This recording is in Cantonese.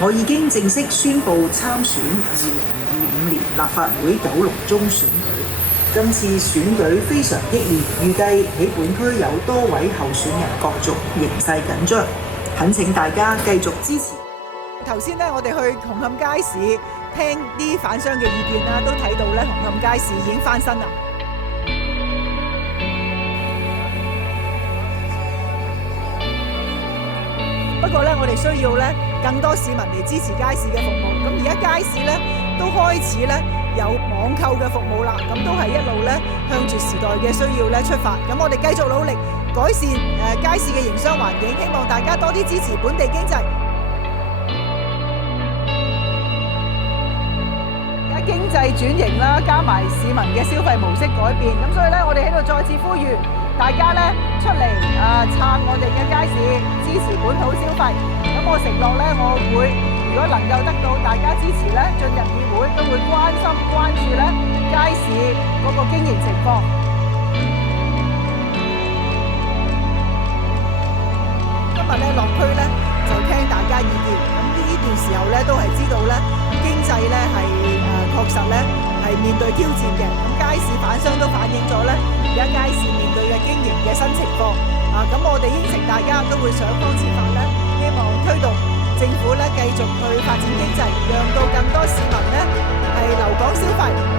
我已經正式宣布參選2025年立法會九龍中選舉。今次選舉非常激烈，預計喺本區有多位候選人角逐，形勢緊張，懇請大家繼續支持。頭先咧，我哋去紅磡街市聽啲販商嘅意見啦，都睇到咧紅磡街市已經翻身啦。不過咧，我哋需要咧更多市民嚟支持街市嘅服務。咁而家街市咧都開始咧有網購嘅服務啦，咁都係一路咧向住時代嘅需要咧出發。咁我哋繼續努力改善街市嘅營商環境，希望大家多啲支持本地經濟。而家經濟轉型啦，加埋市民嘅消費模式改變，咁所以咧我哋喺度再次呼籲大家咧出嚟撐我哋嘅街市，支持本土消費。咁我承諾咧，我會如果能夠得到大家支持咧，進入議會都會關心關注咧街市嗰個經營情況。今日咧落區咧就聽大家意見，咁呢段時候咧都係知道咧經濟咧係確實咧係面對挑戰嘅。咁街市販商都反映咗咧而家街市面對嘅經營嘅新情況。咁我哋應承大家都會想方設法咧，希望推動政府咧繼續去發展經濟，讓到更多市民咧係留港消費。